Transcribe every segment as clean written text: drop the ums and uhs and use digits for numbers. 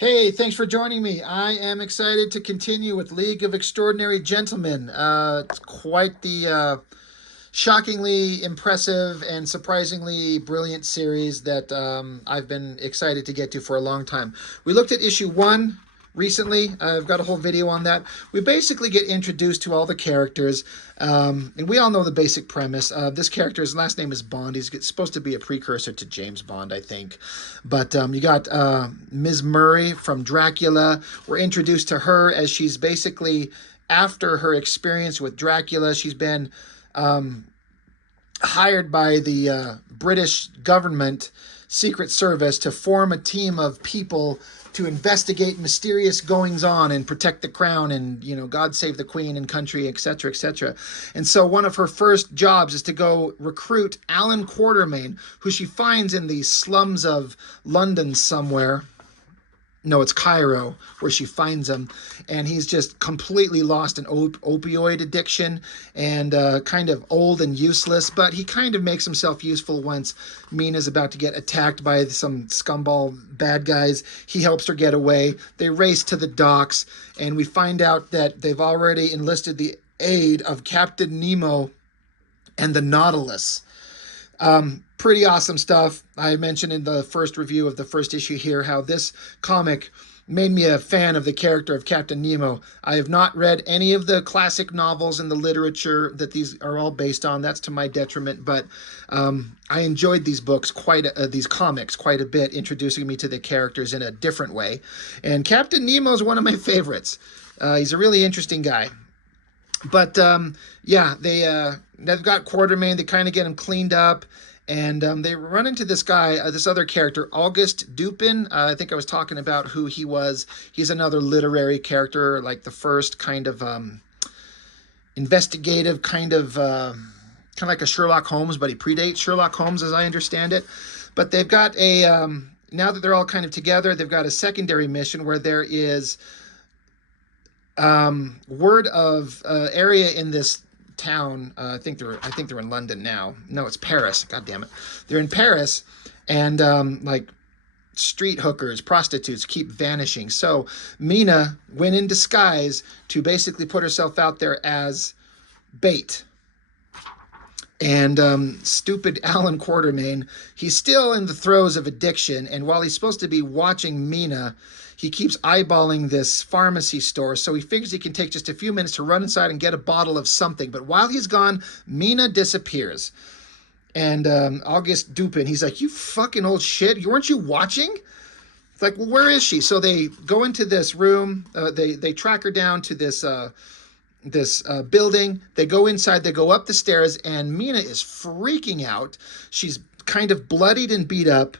Hey, thanks for joining me. I am excited to continue with League of Extraordinary Gentlemen. It's quite the shockingly impressive and surprisingly brilliant series that I've been excited to get to for a long time. We looked at issue one recently. I've got a whole video on that. We basically get introduced to all the characters, and we all know the basic premise. This character's last name is Bond. He's supposed to be a precursor to James Bond, I think. But you got Ms. Murray from Dracula. We're introduced to her as she's basically, after her experience with Dracula, she's been um, hired by the British government Secret Service to form a team of people to investigate mysterious goings on and protect the crown and, God save the queen and country, etc., etc. And so one of her first jobs is to go recruit Alan Quartermain, who she finds in the slums of London somewhere. No, it's Cairo where she finds him, and he's just completely lost an opioid addiction and kind of old and useless. But he kind of makes himself useful once Mina's about to get attacked by some scumball bad guys. He helps her get away. They race to the docks, and we find out that they've already enlisted the aid of Captain Nemo and the Nautilus. Pretty awesome stuff. I mentioned in the first review of the first issue here how this comic made me a fan of the character of Captain Nemo. I have not read any of the classic novels and the literature that these are all based on. That's to my detriment, but I enjoyed these books these comics quite a bit, introducing me to the characters in a different way. And Captain Nemo is one of my favorites. He's a really interesting guy. But yeah, they've got Quartermain. They kind of get him cleaned up, and they run into this guy, this other character, August Dupin. I think I was talking about who he was. He's another literary character, like the first kind of investigative kind of like a Sherlock Holmes, but he predates Sherlock Holmes, as I understand it. But they've got a now that they're all kind of together, they've got a secondary mission where there is word of area in this town. I think they're in London now. No, it's Paris. God damn it, they're in Paris, and like street hookers, prostitutes keep vanishing. So Mina went in disguise to basically put herself out there as bait. And stupid Alan Quartermain, he's still in the throes of addiction. And while he's supposed to be watching Mina, he keeps eyeballing this pharmacy store. So he figures he can take just a few minutes to run inside and get a bottle of something. But while he's gone, Mina disappears. And August Dupin, he's like, "You fucking old shit. Weren't you watching?" It's like, "Well, where is she?" So they go into this room. They track her down to this building. They go inside, they go up the stairs, and Mina is freaking out. She's kind of bloodied and beat up.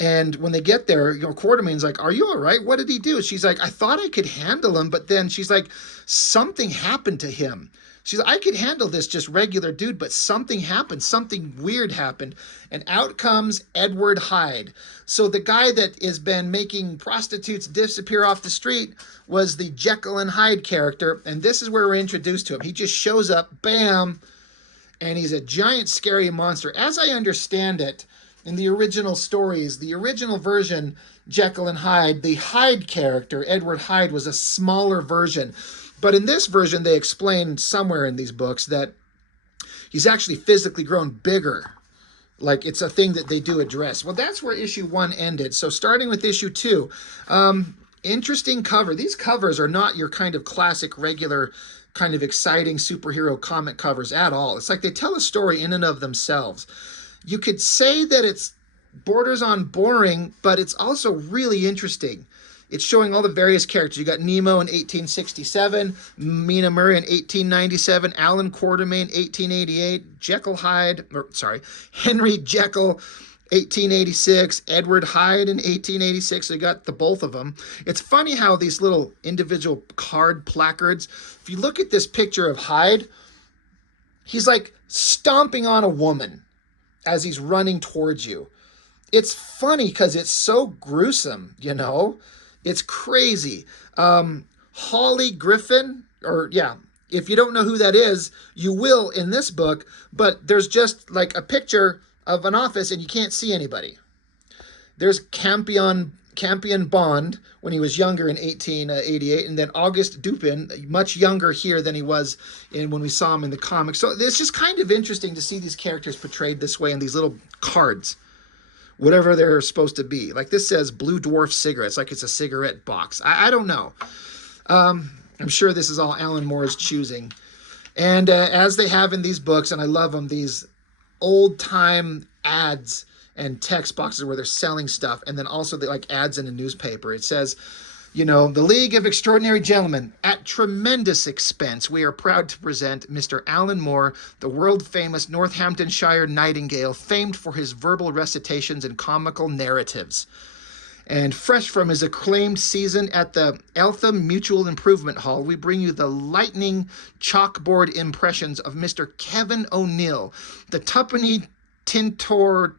And when they get there, Quartermain's like, "Are you all right? What did he do?" She's like, "I thought I could handle him." But then she's like, "Something happened to him." She's like, "I could handle this just regular dude, but something happened. Something weird happened." And out comes Edward Hyde. So the guy that has been making prostitutes disappear off the street was the Jekyll and Hyde character. And this is where we're introduced to him. He just shows up, bam, and he's a giant scary monster. As I understand it, in the original stories, the original version, Jekyll and Hyde, the Hyde character, Edward Hyde, was a smaller version. But in this version, they explain somewhere in these books that he's actually physically grown bigger. Like it's a thing that they do address. Well, that's where issue one ended. So starting with issue two, interesting cover. These covers are not your kind of classic, regular, kind of exciting superhero comic covers at all. It's like they tell a story in and of themselves. You could say that it's borders on boring, but it's also really interesting. It's showing all the various characters. You got Nemo in 1867, Mina Murray in 1897, Alan Quartermain 1888, Henry Jekyll 1886, Edward Hyde in 1886. So you got the both of them. It's funny how these little individual card placards, if you look at this picture of Hyde, he's like stomping on a woman as he's running towards you. It's funny because it's so gruesome, It's crazy. Holly Griffin, if you don't know who that is, you will in this book, but there's just like a picture of an office and you can't see anybody. There's Campion Campion Bond when he was younger in 1888, and then August Dupin, much younger here than he was in when we saw him in the comics. So it's just kind of interesting to see these characters portrayed this way in these little cards, whatever they're supposed to be. Like this says Blue Dwarf cigarettes, like it's a cigarette box. I don't know. I'm sure this is all Alan Moore's choosing. And as they have in these books, and I love them, these old-time ads and text boxes where they're selling stuff, and then also like ads in a newspaper. It says, you know, the League of Extraordinary Gentlemen, at tremendous expense, we are proud to present Mr. Alan Moore, the world-famous Northamptonshire Nightingale, famed for his verbal recitations and comical narratives. And fresh from his acclaimed season at the Eltham Mutual Improvement Hall, we bring you the lightning chalkboard impressions of Mr. Kevin O'Neill, the Tuppenny Tintoretto,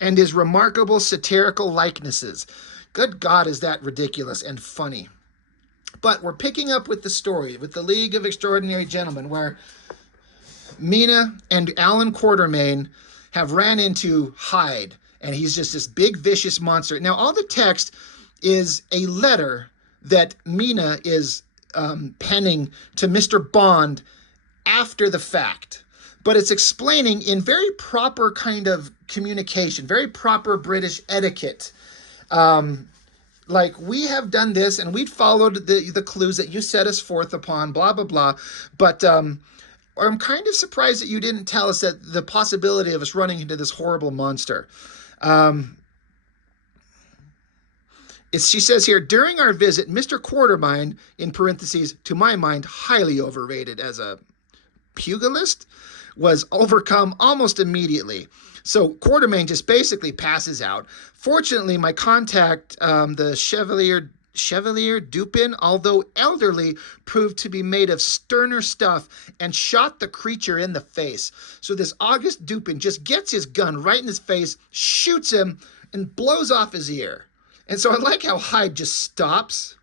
and his remarkable satirical likenesses. Good God, is that ridiculous and funny. But we're picking up with the story, with the League of Extraordinary Gentlemen, where Mina and Alan Quatermain have ran into Hyde, and he's just this big, vicious monster. Now, all the text is a letter that Mina is penning to Mr. Bond after the fact. But it's explaining in very proper kind of communication, very proper British etiquette. Like, we have done this, and we'd followed the clues that you set us forth upon, blah, blah, blah. But I'm kind of surprised that you didn't tell us that the possibility of us running into this horrible monster. She says here, during our visit, Mr. Quatermain, in parentheses, to my mind, highly overrated as a pugilist, was overcome almost immediately. So Quatermain just basically passes out. Fortunately, my contact, the Chevalier Dupin, although elderly, proved to be made of sterner stuff and shot the creature in the face. So this August Dupin just gets his gun right in his face, shoots him, and blows off his ear. And so I like how Hyde just stops,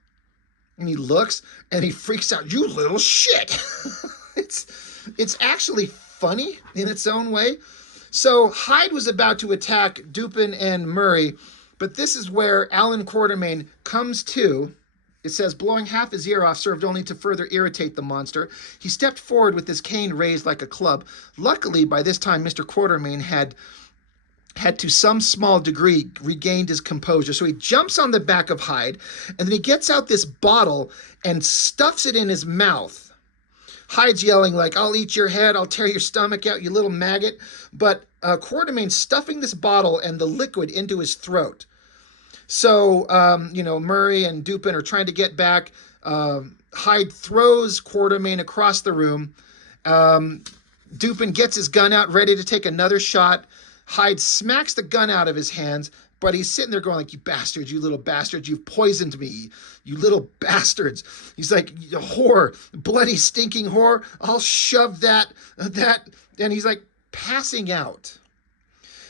and he looks, and he freaks out. You little shit! It's actually funny in its own way. So Hyde was about to attack Dupin and Murray, but this is where Alan Quatermain comes to. It says, blowing half his ear off served only to further irritate the monster. He stepped forward with his cane raised like a club. Luckily, by this time, Mr. Quatermain had to some small degree regained his composure. So he jumps on the back of Hyde, and then he gets out this bottle and stuffs it in his mouth. Hyde's yelling like, I'll eat your head, I'll tear your stomach out, you little maggot. But Quatermain's stuffing this bottle and the liquid into his throat. So, Murray and Dupin are trying to get back. Hyde throws Quatermain across the room. Dupin gets his gun out, ready to take another shot. Hyde smacks the gun out of his hands, but he's sitting there going like, you bastards, you little bastards, you've poisoned me, you little bastards. He's like, you whore, bloody stinking whore, I'll shove that, and he's like passing out.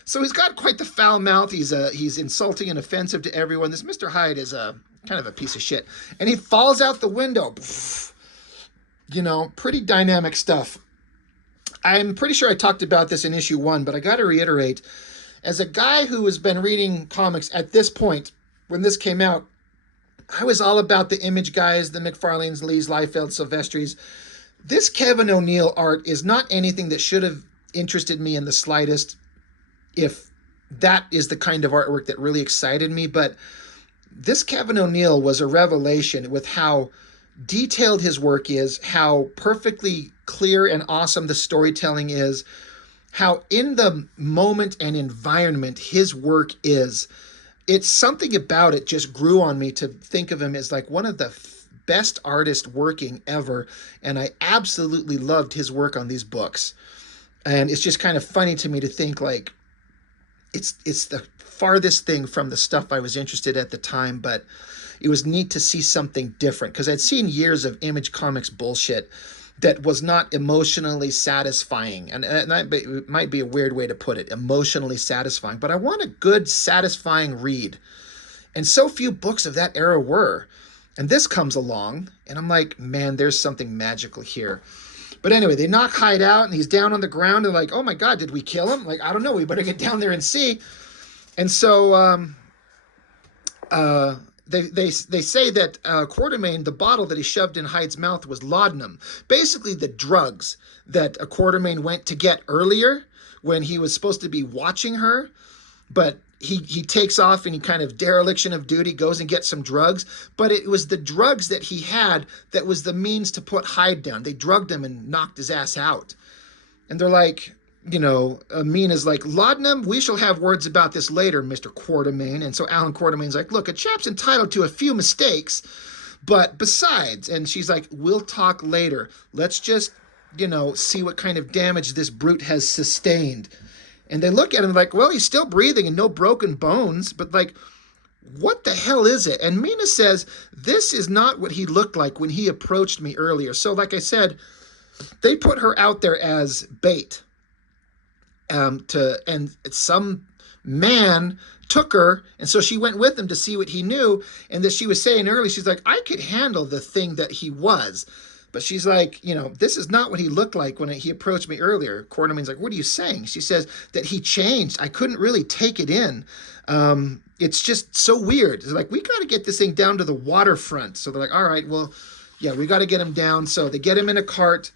So he's got quite the foul mouth. He's insulting and offensive to everyone. This Mr. Hyde is kind of a piece of shit. And he falls out the window. Pretty dynamic stuff. I'm pretty sure I talked about this in issue 1, but I got to reiterate, as a guy who has been reading comics at this point, when this came out, I was all about the Image guys, the McFarlanes, Lees, Liefeld, Silvestris. This Kevin O'Neill art is not anything that should have interested me in the slightest, if that is the kind of artwork that really excited me. But this Kevin O'Neill was a revelation with how detailed his work is, how perfectly clear and awesome the storytelling is, how in the moment and environment his work is. It's something about it just grew on me to think of him as like one of the best artists working ever. And I absolutely loved his work on these books. And it's just kind of funny to me to think like, it's the farthest thing from the stuff I was interested at the time, but it was neat to see something different because I'd seen years of Image Comics bullshit that was not emotionally satisfying. And that might be a weird way to put it, emotionally satisfying. But I want a good, satisfying read. And so few books of that era were. And this comes along, and I'm like, man, there's something magical here. But anyway, they knock Hyde out, and he's down on the ground, and like, oh my God, did we kill him? Like, I don't know, we better get down there and see. And so uh, they say that Quatermain, the bottle that he shoved in Hyde's mouth was laudanum, basically the drugs that Quatermain went to get earlier when he was supposed to be watching her, but he takes off and he kind of dereliction of duty goes and gets some drugs, but it was the drugs that he had that was the means to put Hyde down. They drugged him and knocked his ass out. And they're like, Mina's like, laudanum, we shall have words about this later, Mr. Quatermain. And so Alan Quatermain's like, look, a chap's entitled to a few mistakes, but besides, and she's like, we'll talk later. Let's just, see what kind of damage this brute has sustained. And they look at him like, well, he's still breathing and no broken bones, but like, what the hell is it? And Mina says, this is not what he looked like when he approached me earlier. So like I said, they put her out there as bait. And some man took her, and so she went with him to see what he knew. And that she was saying earlier, she's like, I could handle the thing that he was. But she's like, this is not what he looked like when he approached me earlier. Quatermain's like, what are you saying? She says that he changed. I couldn't really take it in. It's just so weird. It's like, we got to get this thing down to the waterfront. So they're like, all right, well, yeah, we got to get him down. So they get him in a cart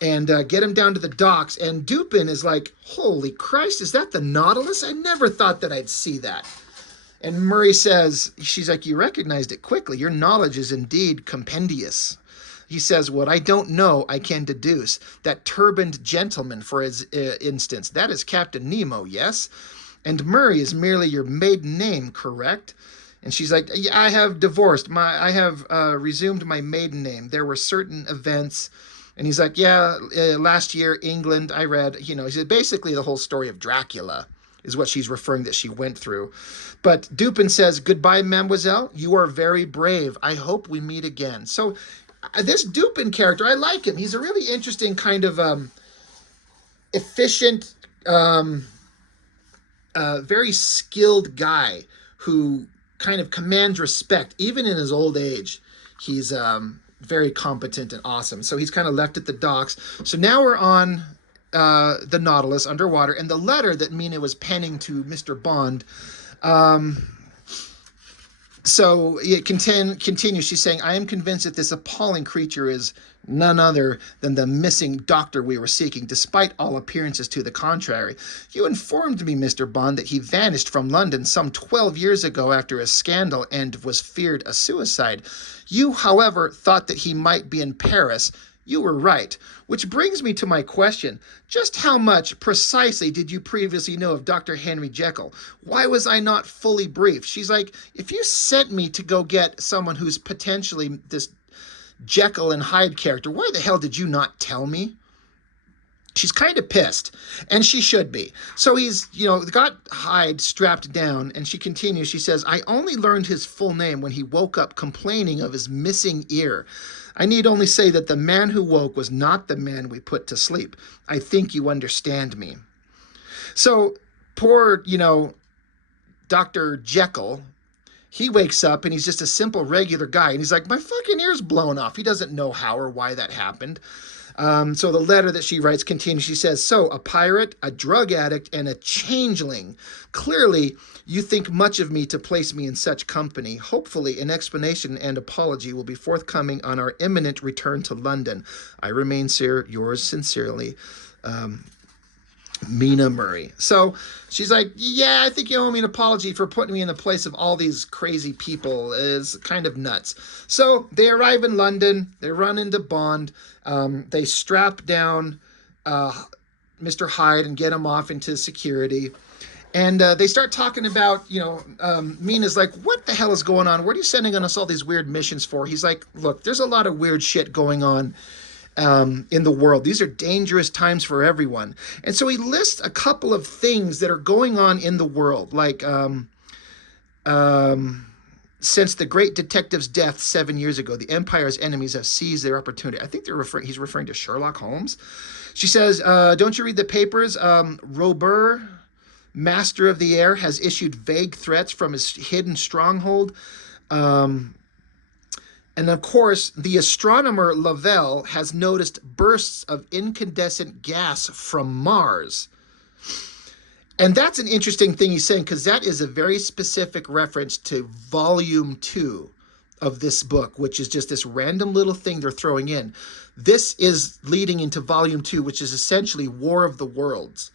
and get him down to the docks. And Dupin is like, holy Christ, is that the Nautilus? I never thought that I'd see that. And Murray says, she's like, you recognized it quickly. Your knowledge is indeed compendious. He says, what I don't know, I can deduce. That turbaned gentleman, for his instance, that is Captain Nemo, yes? And Murray is merely your maiden name, correct? And she's like, yeah, I have resumed my maiden name. There were certain events. And he's like, yeah, last year, England, I read, he said, basically the whole story of Dracula is what she's referring that she went through. But Dupin says, goodbye, mademoiselle. You are very brave. I hope we meet again. So this Dupin character, I like him. He's a really interesting kind of efficient, very skilled guy who kind of commands respect, even in his old age. He's very competent and awesome. So he's kind of left at the docks. So now we're on the Nautilus underwater, and the letter that Mina was penning to Mr. Bond. So it continues. She's saying, I am convinced that this appalling creature is none other than the missing doctor we were seeking, despite all appearances to the contrary. You informed me, Mr. Bond, that he vanished from London some 12 years ago after a scandal and was feared a suicide. You, however, thought that he might be in Paris. You were right. Which brings me to my question. Just how much precisely did you previously know of Dr. Henry Jekyll? Why was I not fully briefed? She's like, if you sent me to go get someone who's potentially this Jekyll and Hyde character, why the hell did you not tell me? She's kind of pissed, and she should be. So he's, got Hyde strapped down, and she continues. She says, I only learned his full name when he woke up complaining of his missing ear. I need only say that the man who woke was not the man we put to sleep. I think you understand me. So poor, Dr. Jekyll, he wakes up and he's just a simple regular guy. And he's like, my fucking ear's blown off. He doesn't know how or why that happened. So the letter that she writes continues. She says, so a pirate, a drug addict, and a changeling. Clearly, you think much of me to place me in such company. Hopefully, an explanation and apology will be forthcoming on our imminent return to London. I remain, sir, yours sincerely, Mina Murray. So she's like, yeah, I think you owe me an apology for putting me in the place of all these crazy people. It's kind of nuts. So they arrive in London. They run into Bond. They strap down Mr. Hyde and get him off into security. And they start talking about, Mina's like, what the hell is going on? What are you sending on us all these weird missions for? He's like, look, there's a lot of weird shit going on in the world. These are dangerous times for everyone. And so he lists a couple of things that are going on in the world, like since the great detective's death 7 years ago, the Empire's enemies have seized their opportunity. I think he's referring to Sherlock Holmes. She says, don't you read the papers? Robert, Master of the Air, has issued vague threats from his hidden stronghold. And of course, the astronomer Lavelle has noticed bursts of incandescent gas from Mars. And that's an interesting thing he's saying, because that is a very specific reference to volume 2 of this book, which is just this random little thing they're throwing in. This is leading into volume 2, which is essentially War of the Worlds.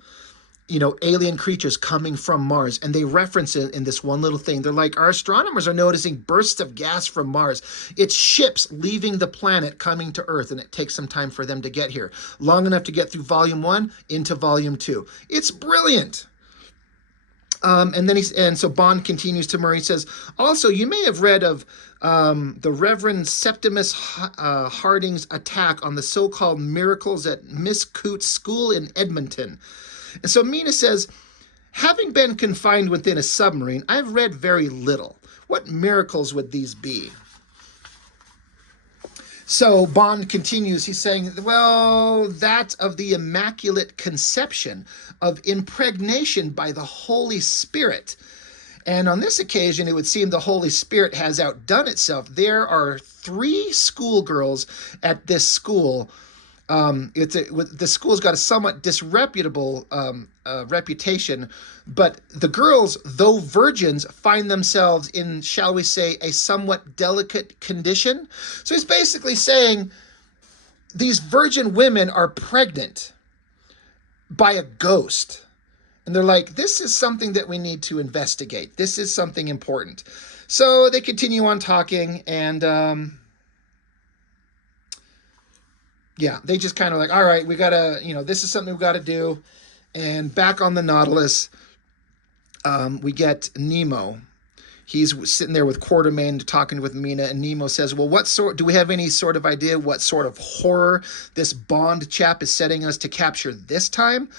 You know, alien creatures coming from Mars, and they reference it in this one little thing. They're like, our astronomers are noticing bursts of gas from Mars. It's ships leaving the planet coming to Earth, and it takes some time for them to get here. Long enough to get through volume 1 into volume 2. It's brilliant. And so Bond continues to Murray. He says, also, you may have read of the Reverend Septimus Harding's attack on the so-called miracles at Miss Coote's school in Edmonton. And so Mina says, having been confined within a submarine, I've read very little. What miracles would these be? So Bond continues, he's saying, well, that of the Immaculate Conception, of impregnation by the Holy Spirit. And on this occasion, it would seem the Holy Spirit has outdone itself. There are 3 schoolgirls at this school. The school's got a somewhat disreputable reputation, but the girls, though virgins, find themselves in, shall we say, a somewhat delicate condition. So he's basically saying these virgin women are pregnant by a ghost. And they're like, this is something that we need to investigate. This is something important. So they continue on talking, and yeah, they just kind of like, all right, we got to, this is something we got to do. And back on the Nautilus, we get Nemo. He's sitting there with Quartermain talking with Mina, and Nemo says, well, do we have any sort of idea what sort of horror this Bond chap is setting us to capture this time?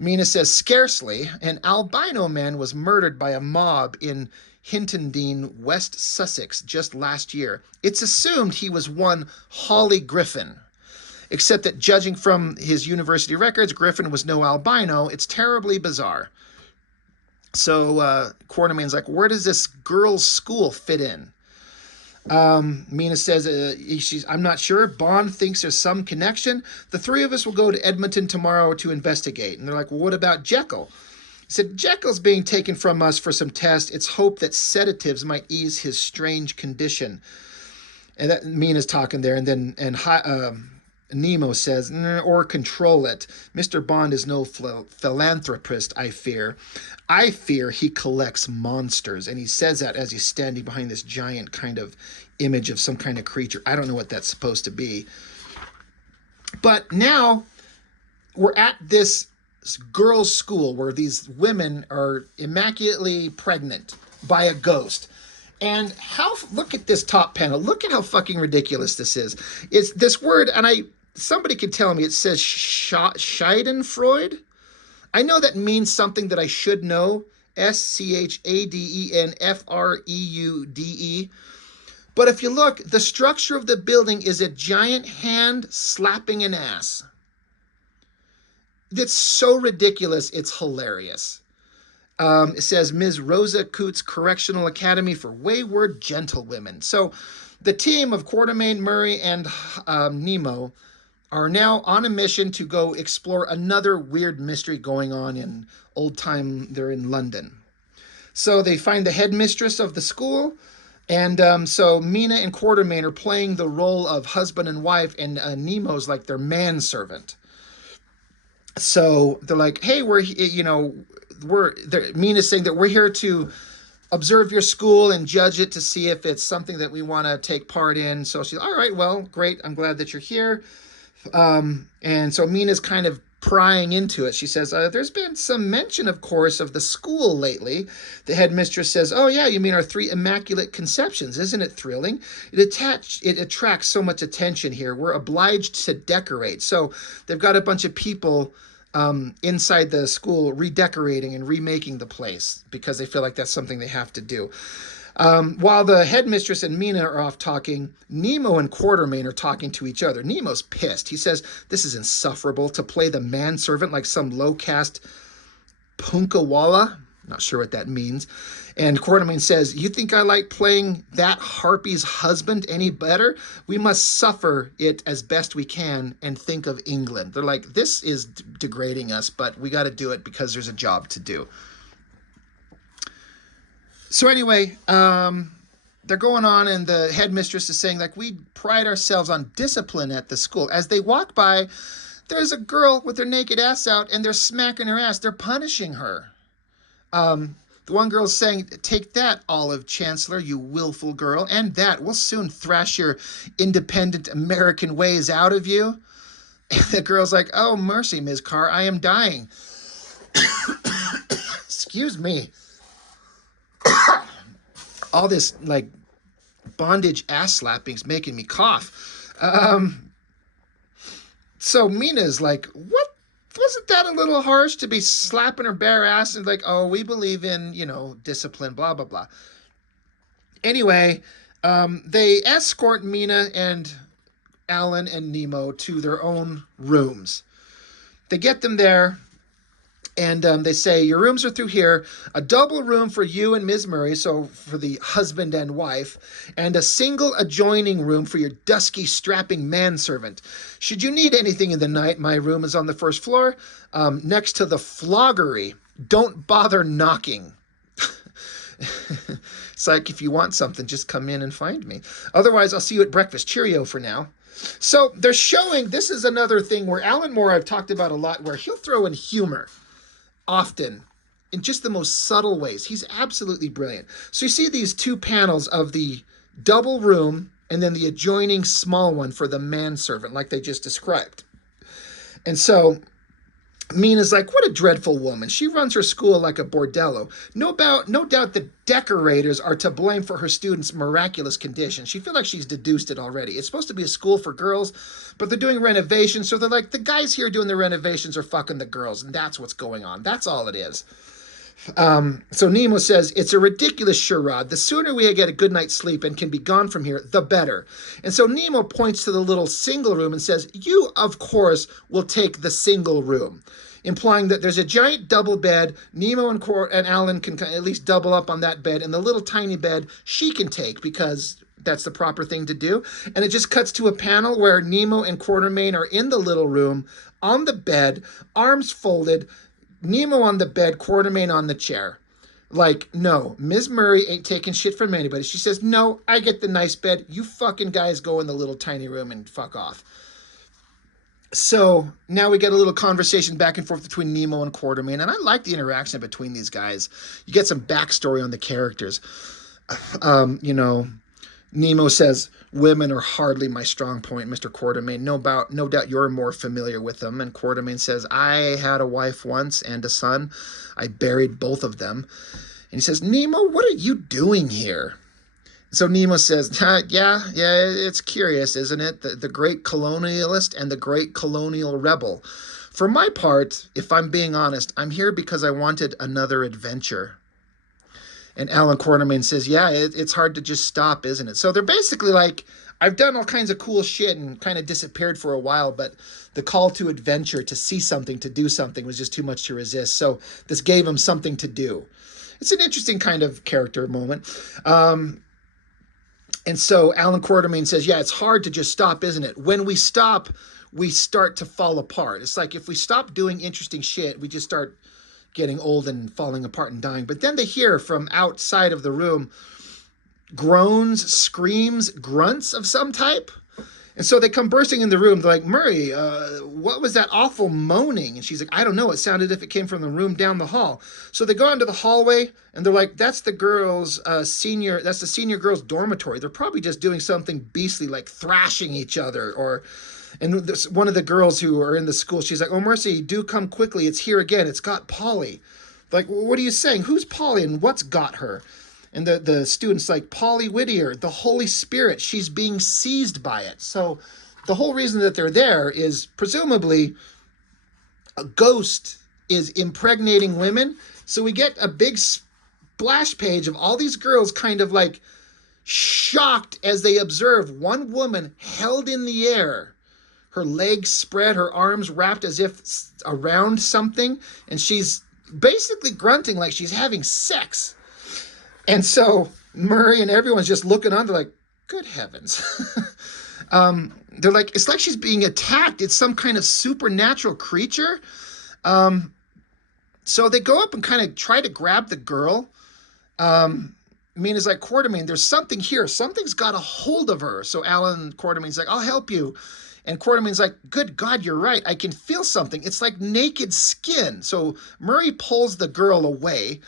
Mina says, scarcely. An albino man was murdered by a mob in Hintondean, West Sussex, just last year. It's assumed he was one Holly Griffin. Except that judging from his university records, Griffin was no albino. It's terribly bizarre. So Quartermain's like, where does this girls' school fit in? Mina says, I'm not sure. Bond thinks there's some connection. The 3 of us will go to Edmonton tomorrow to investigate. And they're like, well, what about Jekyll? He said, Jekyll's being taken from us for some tests. It's hoped that sedatives might ease his strange condition. And that Mina's talking there. And then Nemo says, or control it. Mr. Bond is no philanthropist, I fear. I fear he collects monsters. And he says that as he's standing behind this giant kind of image of some kind of creature. I don't know what that's supposed to be. But now we're at this girls' school where these women are immaculately pregnant by a ghost. And look at this top panel. Look at how fucking ridiculous this is. It's this word, and somebody could tell me, it says Schadenfreude. I know that means something that I should know. Schadenfreude. But if you look, the structure of the building is a giant hand slapping an ass. It's so ridiculous, it's hilarious. It says Ms. Rosa Coote's Correctional Academy for Wayward Gentlewomen. So the team of Quartermain, Murray, and Nemo are now on a mission to go explore another weird mystery going on in they're in London. So they find the headmistress of the school, and so Mina and Quartermain are playing the role of husband and wife, and Nemo's like their manservant. So they're like, hey, Mina's saying that we're here to observe your school and judge it to see if it's something that we want to take part in. So she's, all right, well, great. I'm glad that you're here. And so Mina's kind of prying into it. She says, there's been some mention, of course, of the school lately. The headmistress says, oh, yeah, you mean our 3 immaculate conceptions. Isn't it thrilling? It attracts so much attention here. We're obliged to decorate. So they've got a bunch of people inside the school redecorating and remaking the place because they feel like that's something they have to do. While the headmistress and Mina are off talking, Nemo and Quartermain are talking to each other. Nemo's pissed. He says, this is insufferable to play the manservant like some low-caste punkawalla. Not sure what that means. And Quartermain says, you think I like playing that harpy's husband any better? We must suffer it as best we can and think of England. They're like, this is degrading us, but we got to do it because there's a job to do. So anyway, they're going on, and the headmistress is saying, like, we pride ourselves on discipline at the school. As they walk by, there's a girl with her naked ass out, and they're smacking her ass. They're punishing her. The one girl's saying, take that, Olive Chancellor, you willful girl, and that. We'll soon thrash your independent American ways out of you. And the girl's like, oh, mercy, Ms. Carr, I am dying. Excuse me. All this, like, bondage ass slapping is making me cough. So Mina's like, what? Wasn't that a little harsh to be slapping her bare ass and like, oh, we believe in, discipline, blah, blah, blah. Anyway, they escort Mina and Alan and Nemo to their own rooms. They get them there, and they say, your rooms are through here, a double room for you and Ms. Murray, so for the husband and wife, and a single adjoining room for your dusky, strapping manservant. Should you need anything in the night, my room is on the first floor, next to the floggery. Don't bother knocking. It's like, if you want something, just come in and find me. Otherwise, I'll see you at breakfast. Cheerio for now. So they're showing, this is another thing where Alan Moore I've talked about a lot, where he'll throw in humor. Often, in just the most subtle ways. He's absolutely brilliant. So you see these two panels of the double room and then the adjoining small one for the manservant, like they just described. And so Mina's like, what a dreadful woman. She runs her school like a bordello. No doubt the decorators are to blame for her students' miraculous condition. She feels like she's deduced it already. It's supposed to be a school for girls, but they're doing renovations, so they're like, the guys here doing the renovations are fucking the girls, and that's what's going on. That's all it is. So Nemo says, it's a ridiculous charade. The sooner we get a good night's sleep and can be gone from here, the better. And so Nemo points to the little single room and says, you, of course, will take the single room, implying that there's a giant double bed. Nemo and Alan can at least double up on that bed, and the little tiny bed she can take because that's the proper thing to do. And it just cuts to a panel where Nemo and Quartermain are in the little room, on the bed, arms folded, Nemo on the bed, Quartermain on the chair. Like, no, Ms. Murray ain't taking shit from anybody. She says, no, I get the nice bed. You fucking guys go in the little tiny room and fuck off. So now we get a little conversation back and forth between Nemo and Quartermain, and I like the interaction between these guys. You get some backstory on the characters. Nemo says, women are hardly my strong point, Mr. Quartermain. No doubt you're more familiar with them. And Quartermain says, I had a wife once and a son. I buried both of them. And he says, Nemo, what are you doing here? So Nemo says, yeah, it's curious, isn't it? The great colonialist and the great colonial rebel. For my part, if I'm being honest, I'm here because I wanted another adventure. And Alan Quartermain says, yeah, it's hard to just stop, isn't it? So they're basically like, I've done all kinds of cool shit and kind of disappeared for a while, but the call to adventure, to see something, to do something was just too much to resist. So this gave him something to do. It's an interesting kind of character moment. And so Alan Quartermain says, yeah, it's hard to just stop, isn't it? When we stop, we start to fall apart. It's like if we stop doing interesting shit, we just start getting old and falling apart and dying. But then they hear from outside of the room groans, screams, grunts of some type. And so they come bursting in the room. They're like, Murray, what was that awful moaning? And she's like, I don't know. It sounded as if it came from the room down the hall. So they go into the hallway and they're like, that's the senior girls' dormitory. They're probably just doing something beastly, like thrashing each other. And one of the girls who are in the school, she's like, oh, Mercy, do come quickly. It's here again. It's got Polly. Like, what are you saying? Who's Polly and what's got her? And the student's like, Polly Whittier, the Holy Spirit, she's being seized by it. So the whole reason that they're there is presumably a ghost is impregnating women. So we get a big splash page of all these girls kind of like shocked as they observe one woman held in the air, her legs spread, her arms wrapped as if around something, and she's basically grunting like she's having sex. And so Murray and everyone's just looking on. They're like, good heavens. They're like, it's like she's being attacked. It's some kind of supernatural creature. So they go up and kind of try to grab the girl. Mina's like, Quartermain, there's something here. Something's got a hold of her. So Alan Quartermain's like, I'll help you. And Quartermain's like, good God, you're right. I can feel something. It's like naked skin. So Murray pulls the girl away.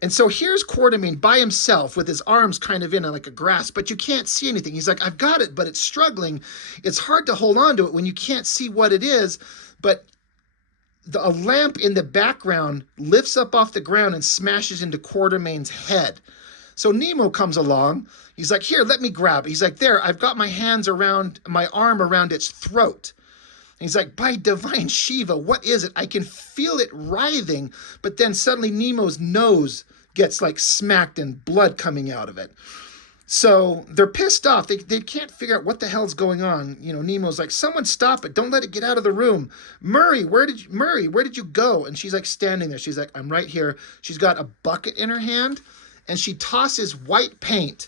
And so here's Quartermain by himself with his arms kind of in like a grasp, but you can't see anything. He's like, I've got it, but it's struggling. It's hard to hold on to it when you can't see what it is. But a lamp in the background lifts up off the ground and smashes into Quartermain's head. So Nemo comes along. He's like, here, let me grab it. He's like, there, I've got my arm around its throat. And he's like, by divine Shiva, what is it? I can feel it writhing. But then suddenly Nemo's nose gets like smacked and blood coming out of it. So they're pissed off. They can't figure out what the hell's going on. You know, Nemo's like, someone stop it. Don't let it get out of the room. Murray, where did you go? And she's like standing there. She's like, I'm right here. She's got a bucket in her hand. And she tosses white paint,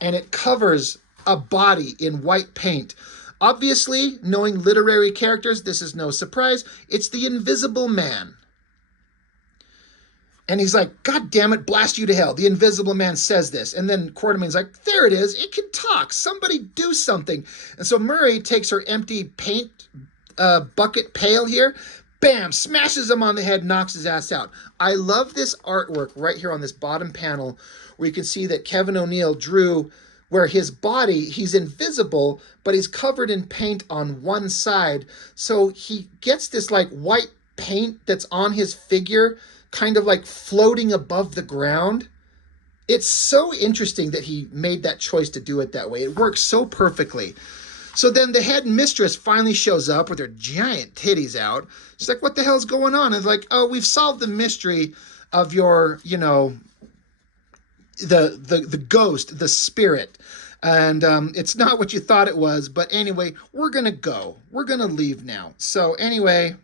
and it covers a body in white paint. Obviously, knowing literary characters, this is no surprise. It's the Invisible Man. And he's like, God damn it, blast you to hell. The Invisible Man says this. And then Quartermain's like, there it is. It can talk. Somebody do something. And so Murray takes her empty paint bucket pail here, bam, smashes him on the head, knocks his ass out. I love this artwork right here on this bottom panel where you can see that Kevin O'Neill drew where his body, he's invisible, but he's covered in paint on one side. So he gets this like white paint that's on his figure kind of like floating above the ground. It's so interesting that he made that choice to do it that way. It works so perfectly. So then the head mistress finally shows up with her giant titties out. She's like, what the hell's going on? And like, oh, we've solved the mystery of your, you know, the ghost, the spirit. And it's not what you thought it was. But anyway, we're going to go. We're going to leave now. So anyway,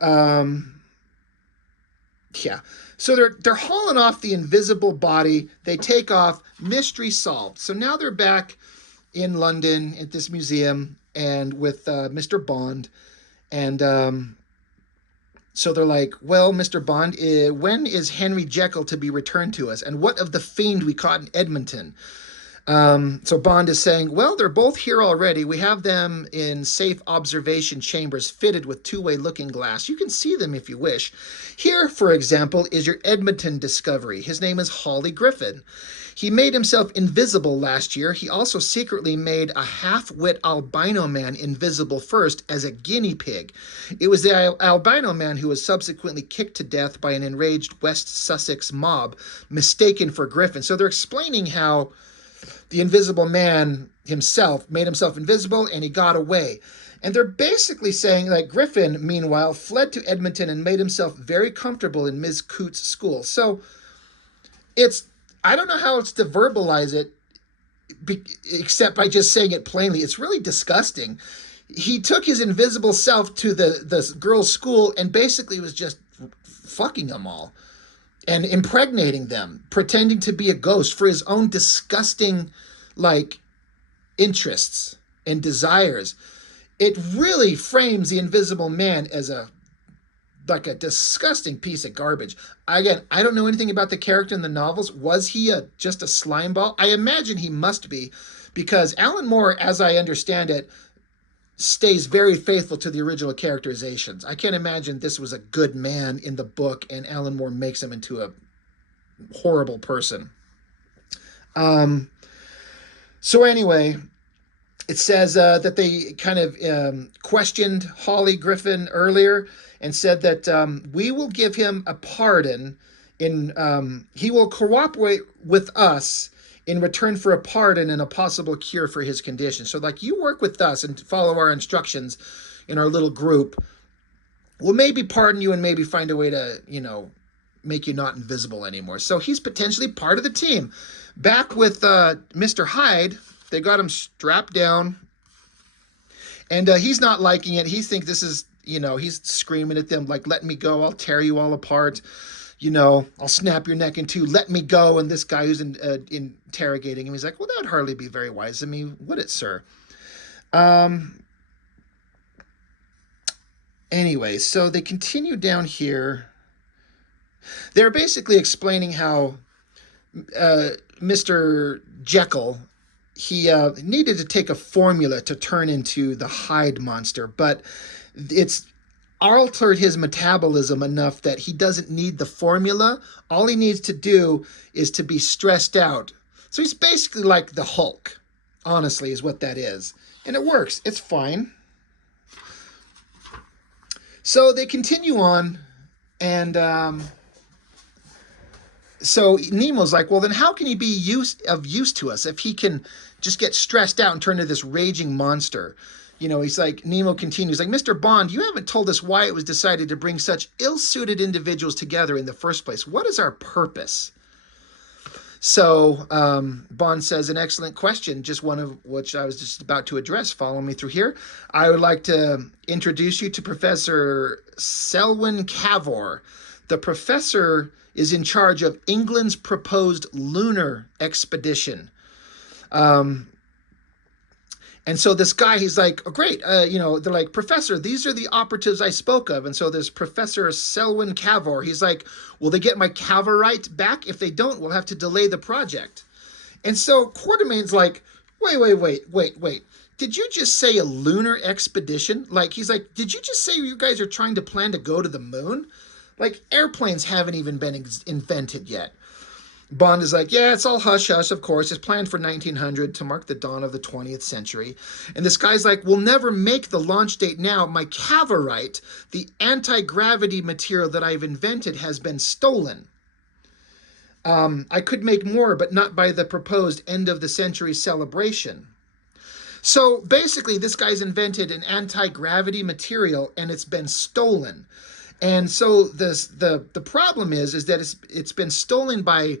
yeah. So they're hauling off the invisible body. They take off. Mystery solved. So now they're back in London at this museum and with Mr. Bond. And so they're like, well, Mr. Bond, when is Henry Jekyll to be returned to us? And what of the fiend we caught in Edmonton? So Bond is saying, well, they're both here already. We have them in safe observation chambers fitted with two-way looking glass. You can see them if you wish. Here, for example, is your Edmonton discovery. His name is Hawley Griffin. He made himself invisible last year. He also secretly made a half-wit albino man invisible first as a guinea pig. It was the albino man who was subsequently kicked to death by an enraged West Sussex mob, mistaken for Griffin. So they're explaining how the Invisible Man himself made himself invisible and he got away. And they're basically saying that Griffin, meanwhile, fled to Edmonton and made himself very comfortable in Ms. Coote's school. So I don't know how else to verbalize it except by just saying it plainly. It's really disgusting. He took his invisible self to the girls' school and basically was just fucking them all and impregnating them, pretending to be a ghost for his own disgusting, like, interests and desires. It really frames the Invisible Man as a disgusting piece of garbage. Again, I don't know anything about the character in the novels. Was he just a slime ball? I imagine he must be, because Alan Moore, as I understand it, stays very faithful to the original characterizations. I can't imagine this was a good man in the book and Alan Moore makes him into a horrible person. So anyway, it says that they kind of questioned Hawley Griffin earlier and said that we will give him a pardon. He will cooperate with us in return for a pardon and a possible cure for his condition. So like, you work with us and follow our instructions in our little group, we'll maybe pardon you and maybe find a way to, you know, make you not invisible anymore. So he's potentially part of the team. Back with Mr. Hyde, they got him strapped down and he's not liking it. He thinks this is, he's screaming at them like, let me go, I'll tear you all apart. I'll snap your neck in two, let me go. And this guy who's interrogating him, he's like, well, that would hardly be very wise of me, would it, sir? Anyway, so they continue down here. They're basically explaining how Mr. Jekyll, he needed to take a formula to turn into the Hyde monster, but it's altered his metabolism enough that he doesn't need the formula. All he needs to do is to be stressed out. So he's basically like the Hulk, honestly, is what that is. And it works. It's fine. So they continue on, and so Nemo's like, well, then how can he be of use to us if he can just get stressed out and turn into this raging monster? He's like, Nemo continues, like, Mr. Bond, you haven't told us why it was decided to bring such ill-suited individuals together in the first place. What is our purpose? So Bond says, an excellent question, just one of which I was just about to address. Follow me through here. I would like to introduce you to Professor Selwyn Cavor. The professor is in charge of England's proposed lunar expedition. And so this guy, he's like, oh, great. They're like, Professor, these are the operatives I spoke of. And so there's Professor Selwyn Cavor. He's like, will they get my Cavorite back? If they don't, we'll have to delay the project. And so Quartermain's like, wait. Did you just say a lunar expedition? Like, he's like, did you just say you guys are trying to plan to go to the moon? Like, airplanes haven't even been invented yet. Bond is like, yeah, it's all hush-hush, of course. It's planned for 1900 to mark the dawn of the 20th century. And this guy's like, we'll never make the launch date now. My Cavorite, the anti-gravity material that I've invented, has been stolen. I could make more, but not by the proposed end-of-the-century celebration. So basically, this guy's invented an anti-gravity material, and it's been stolen. And so the problem is that it's been stolen by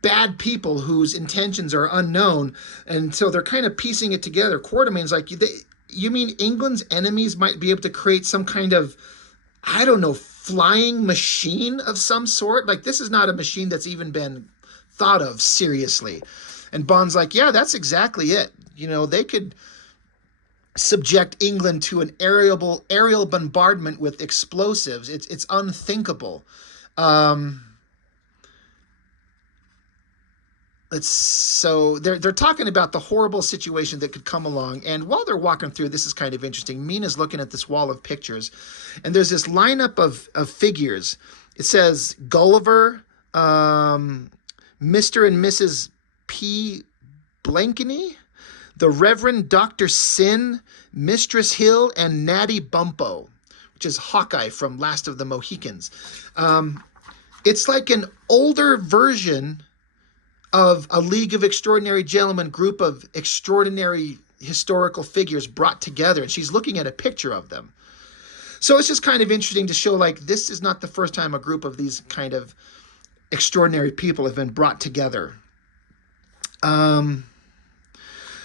bad people whose intentions are unknown, and so they're kind of piecing it together. Quartermain's like, you mean England's enemies might be able to create some kind of, I don't know, flying machine of some sort? Like, this is not a machine that's even been thought of seriously. And Bond's like, yeah, that's exactly it. They could subject England to an aerial bombardment with explosives. It's unthinkable. So they're talking about the horrible situation that could come along. And while they're walking through, this is kind of interesting. Mina's looking at this wall of pictures, and there's this lineup of figures. It says Gulliver, Mr. and Mrs. P. Blankeny, the Reverend Dr. Sin, Mistress Hill, and Natty Bumppo, which is Hawkeye from Last of the Mohicans. It's like an older version of a League of Extraordinary Gentlemen, group of extraordinary historical figures brought together, and she's looking at a picture of them. So it's just kind of interesting to show, like, this is not the first time a group of these kind of extraordinary people have been brought together.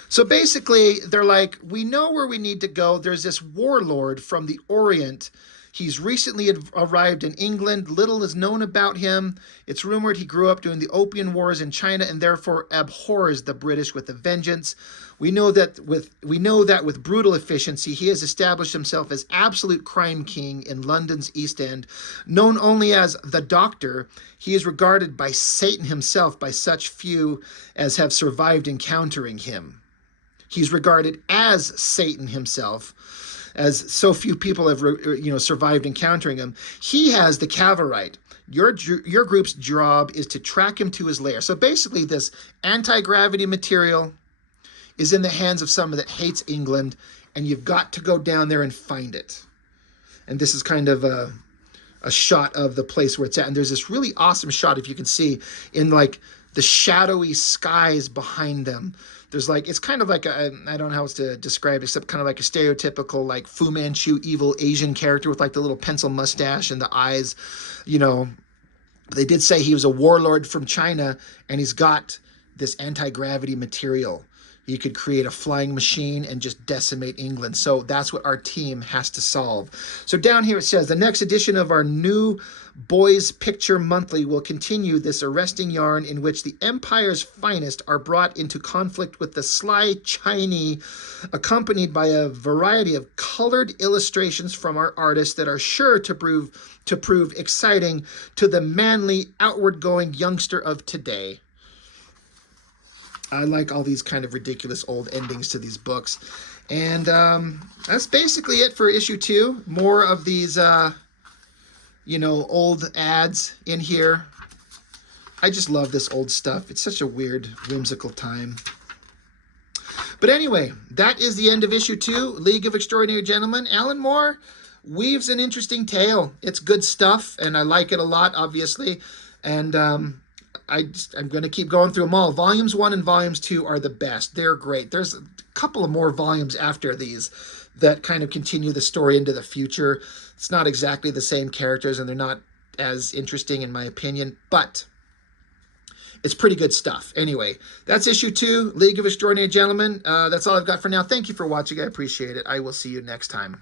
So basically, they're like, we know where we need to go. There's this warlord from the Orient. He's recently arrived in England. Little is known about him. It's rumored he grew up during the Opium Wars in China and therefore abhors the British with a vengeance. We know that with brutal efficiency, he has established himself as absolute crime king in London's East End. Known only as the Doctor, he is regarded by Satan himself by such few as have survived encountering him. He's regarded as Satan himself, as so few people have survived encountering him. He has the Cavorite. Your group's job is to track him to his lair. So basically, this anti-gravity material is in the hands of someone that hates England, and you've got to go down there and find it. And this is kind of a shot of the place where it's at. And there's this really awesome shot, if you can see, in like the shadowy skies behind them. There's like, it's kind of like I don't know how else to describe it, except kind of like a stereotypical like Fu Manchu evil Asian character with like the little pencil mustache and the eyes, They did say he was a warlord from China, and he's got this anti-gravity material. you could create a flying machine and just decimate England. So that's what our team has to solve. So down here it says, the next edition of our new Boys Picture Monthly will continue this arresting yarn in which the Empire's finest are brought into conflict with the sly Chinese, accompanied by a variety of colored illustrations from our artists that are sure to prove exciting to the manly, outward-going youngster of today. I like all these kind of ridiculous old endings to these books. And that's basically it for issue 2. More of these, old ads in here. I just love this old stuff. It's such a weird, whimsical time. But anyway, that is the end of issue 2, League of Extraordinary Gentlemen. Alan Moore weaves an interesting tale. It's good stuff, and I like it a lot, obviously. And I'm going to keep going through them all. Volumes 1 and Volumes 2 are the best. They're great. There's a couple of more volumes after these that kind of continue the story into the future. It's not exactly the same characters, and they're not as interesting in my opinion, but it's pretty good stuff. Anyway, that's issue 2, League of Extraordinary Gentlemen. That's all I've got for now. Thank you for watching. I appreciate it. I will see you next time.